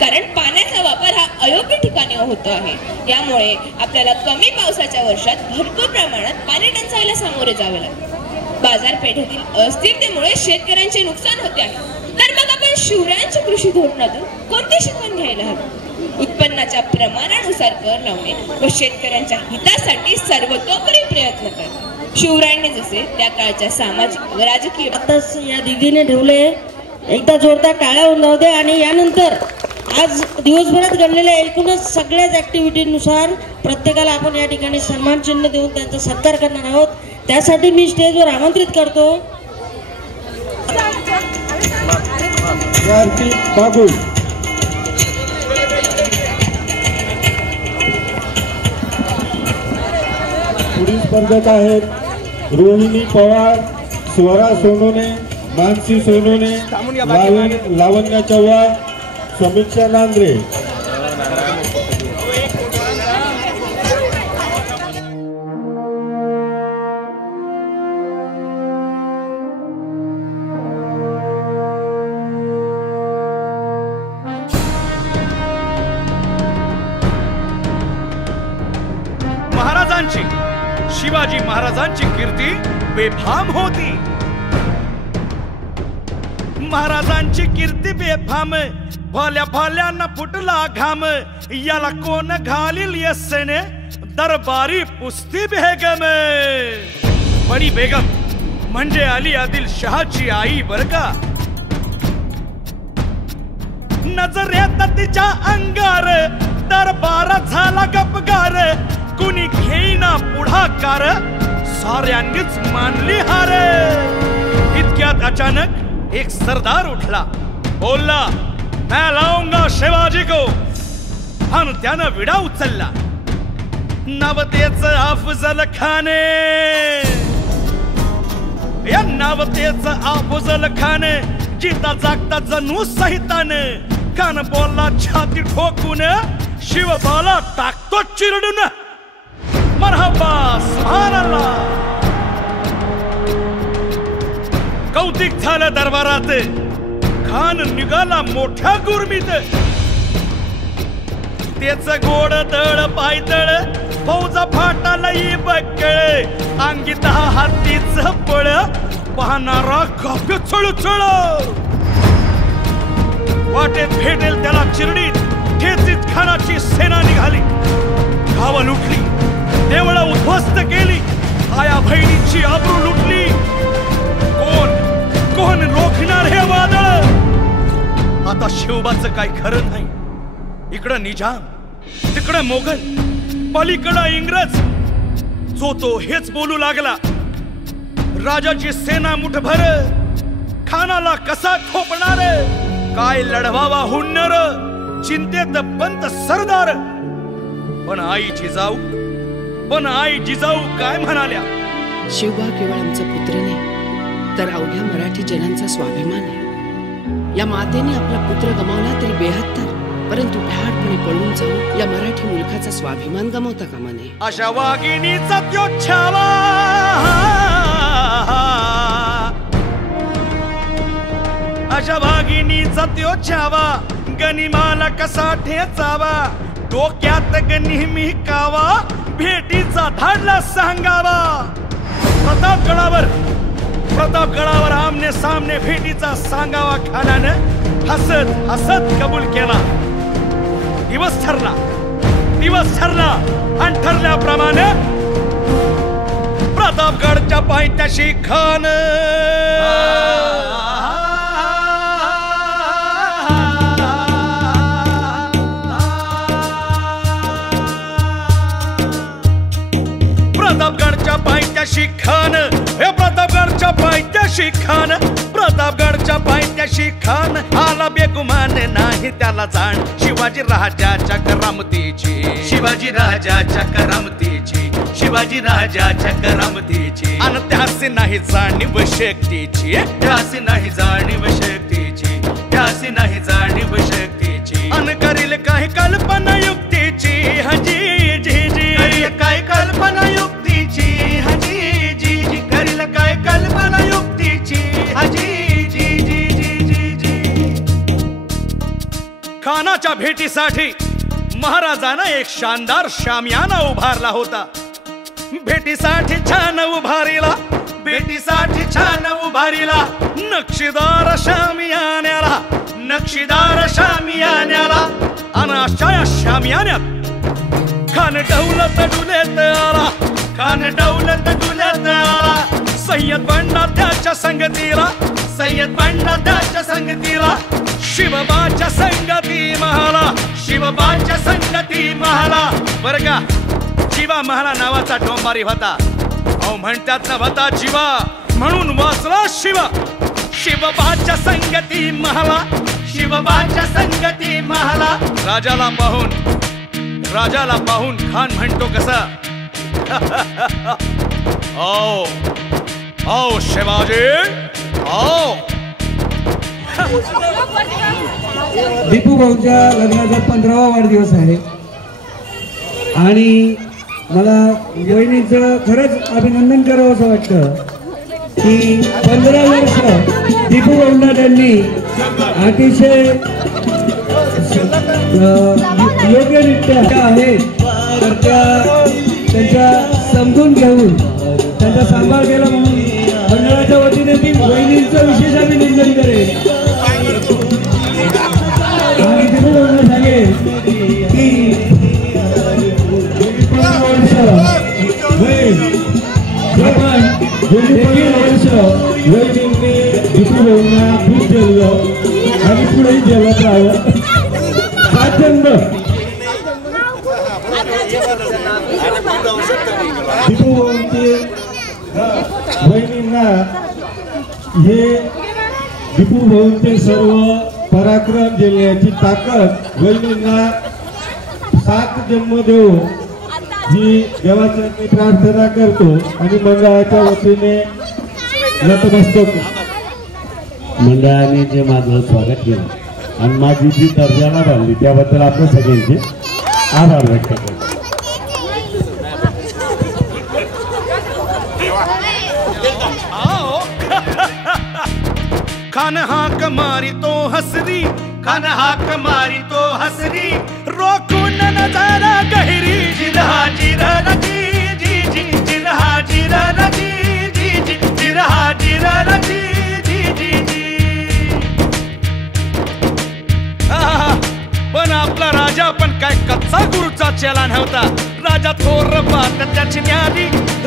कारण पाण्याचा वापर हा अयोग्य ठिकाणी होत आहे. यामुळे आपल्याला कमी पावसाच्या वर्षात भरपूर प्रमाणात पाणी टंचाईला सामोरे जावे लागते. बाजारपेठेतील अस्थिरतेमुळे शेतकऱ्यांचे नुकसान होते आहे. तर मग आपण शिवरायांच्या कृषी धोरणातून कोणते शिकवण घ्यायला हवे? उत्पन्नाच्या प्रमाणानुसार कर लावणे व शेतकऱ्यांच्या हितासाठी सर्वतोपरी प्रयत्न करणे. शिवरायांनी जसे त्या काळच्या सामाजिक व राजकीय आताच या दिदीने ठेवले. एकदा जोरदार टाळ्या होऊन जाऊ दे. आणि यानंतर आज दिवसभरात घडलेल्या एकूणच सगळ्याच ऍक्टिव्हिटीनुसार प्रत्येकाला आपण या ठिकाणी सन्मान चिन्ह देऊन त्यांचा सत्कार करणार आहोत. त्यासाठी मी स्टेजवर आमंत्रित करतो बाबू. पुढील स्पर्धक आहेत रोहिणी पवार, स्वरा सोनोने, मानसी सोनोने, लावण्या चव्हाण, समीक्षा नांद्रे. शिवाजी महाराजांची कीर्ती बेफाम होती. महाराजांची कीर्ती बेफाम, भाल्या भाल्यांना फुटला घाम, याला कोण घालील यस्सेने दरबारी पुस्ती बेगम. बडी बेगम म्हणजे अली आदिल शहाची आई बर का. नजरेत तिच्या अंगार दरबार झाला गपगार, कुणी घेईना पुढाकार, साऱ्यांनीच मानली हार. इतक्यात अचानक एक सरदार उठला, बोलला मैं लाऊंगा शिवाजी को. आणि त्यानं विडा उचलला. नवतेच अफजल खाने, या नवतेच अफजल खाने, जिता जागता जणू सहिताने. कान बोलला छाती ठोकून, शिवबाला टाकतो चिरडून. मरहबा सुभान अल्लाह. कौतिक झालं दरबारात, खान निघाला मोठ्या गुरमीत. तेच गोड दळ पायदळ, फौजा फाटालाही बक्कळ, अंगी 10 हातीच बळ, पाहणारा काप्य चळचळ. वाटेत भेटेल त्याला चिरडीत, ठेचीत खानाची सेना निघाली. गावं लुटली, देवळं उद्ध्वस्त केली, आया बहिणीची आबरू लुटली. कोण कोण रोखणार हे वादळ. आता शिवबाचं काय खरं नाही. इकडं निजाम, तिकडं मोगल, पलीकडं इंग्रज. जो तो हेच बोलू लागला. राजाची सेना मुठभर, खानाला कसा ठोपणार. काय लढवावा हुन्नर, चिंतेत पंत सरदार. पण आई जिजाऊ काय म्हणाल्या. शिवबा केवळ आमचा पुत्र नाही, तर अवघ्या मराठी जनांचा स्वाभिमान आहे. या मातेने आपला पुत्र गमावला तरी 72, परंतु भ्याडपणे पळून जाऊन या मराठी मुलखाचा स्वाभिमान गमावता कामा नये. अशा वाघिणीचा त्यो छावा, अशा वाघिणीचा त्यो छावा, गनिमाला कसा ठेचावा. डोक्यात नेहमी कावा, भेटीचा धाडला सांगावा. प्रतापगडावर आमने सामने भेटीचा सांगावा. खानानं हसत हसत कबूल केला. दिवस ठरला आणि ठरल्याप्रमाणे प्रतापगडच्या पायथ्याशी खान. प्रतापगडच्या पायथ्याशी खान, हे प्रतापगडच्या पायथ्याशी खान, प्रतापगडच्या पायथ्याशी खान. आला बेगुमान नाही त्याला जाण, शिवाजी राजाच्या करामतीची, शिवाजी राजाच्या करामतीची, शिवाजी राजाच्या करामतीची. आणि त्यासी नाही जाणीव शक्तीची, त्यासी नाही जाणीव शक्तीची, त्यासी नाही जाणीव शक्तीची. अन करील काही कल्पना युक्तीची, हजी जी जी. करील काय कल्पना युक्तीची, हजी जी जी. करील काय कल्पना युक्तीची, हजी जी जी जी जी. खानाच्या भेटीसाठी महाराजानं एक शानदार शामियाना उभारला होता. भेटीसाठी छान उभारीला, भेटीसाठी छान उभारीला. नक्षीदार शामियान्याला, नक्षीदार शामियान्याला. आणि अशा या शामियान्यात खान दौलत डुलेत आला, खान दौलत डुलेत आला. सय्यद बंडा त्याच्या संगतीला, सय्यद बंडा त्याच्या संगतीला. शिवबाच्या संगती महाला, शिवबाच्या संगती महाला. बरं का, जीवा महाला नावाचा डोंबारी होता. अहो म्हणतात ना होता जीवा, म्हणून वाचला शिवा. शिवबाच्या संगती महाला, शिवबाच्या संगती महाला. राजाला पाहून खान म्हणतो कसा. आओ आओ शिवाजी आओ. दीपू भाऊच्या लग्नाचा 15वा वाढदिवस आहे आणि मला वहिनीचं खरंच अभिनंदन करावं असं वाटतं की 15 वर्ष दीपू भाऊंना त्यांनी अतिशय योग्यरित्या आहेत तर त्यांच्या समजून समजून घेऊन त्यांचा सांभाळ केला म्हणून मंडळाच्या वतीने ती वहिनींचं विशेष अभिनंदन करेल आणि तिथे बोलणं सांगेल की आपण गेली 15 वर्ष वहिनींनी दीपू भाऊंना खूप जेवलं आणि पुढेही जेवत राहावं पाचंद दीपू भाऊंची वहिनींना हे दीपू भाऊंचे सर्व पराक्रम जिल्ह्याची ताकद वहिनींना 7 जन्म देऊ ही देवाची प्रार्थना करतो आणि मंडळाच्या वतीने नतमस्तक मंडळाने जे माझं स्वागत केलं आणि माझी जी दर्जाला बांधली त्याबद्दल आपल्या सगळ्यांचे आभार व्यक्त करतो. खान हाक मारी तो हसरी खान हाक मारी तो हसरी रोकून नजारा गहरी जिरहा जिरहा जी जी जी जिरहा जिरहा जी जी जी जिरहा जिरहा जी जी जी जी. पण आपला राजा पण काय कच्चा गुरुचा चेला नव्हता. राजा थोर बात त्याची न्यारी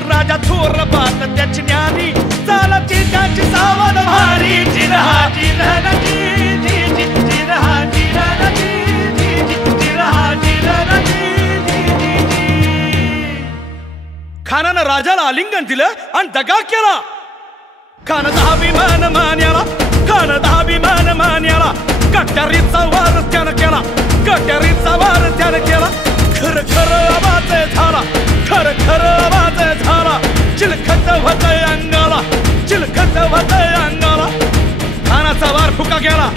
राजा थोर बात त्याची न्यारी चालाची त्याची सावध भारी जिरहा जिरहा जी जी जी जिरहा जिरहा जी जी जी जिरहा जिरहा जी जी जी जी. खानानं राजाला आलिंगन दिलं आणि दगा केला. खान 10 विमान मान्याला खान 10 विमान मान्याला कट्यारीचा वार त्यानं केला कट्यारीचा वार त्यानं केला. खर खर आवाज झाला खर खर आवाज झाला चिलखत होतय अंगाला चिलखत होतय अंगाला. खानाचा वार फुका गेला.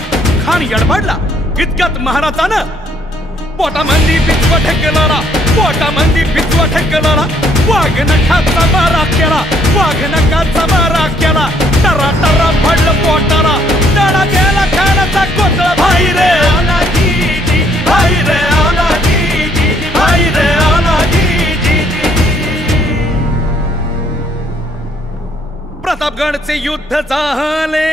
खान यडबडला. इतक्यात महाराजानं पोटामंदी बिचवा ठेकलेला पोटामंदी बिचवा ठेकलेला वाघ नखाचा मारा केला वाघ नखाचा मारा केला. टरा टरा पडलं पोटाला डळा गेला खानाचा कोतळा. भाई रे आला जी जी भाई रे आला जी जी भाई रे आला जी जी जी. प्रतापगडचे युद्ध झाले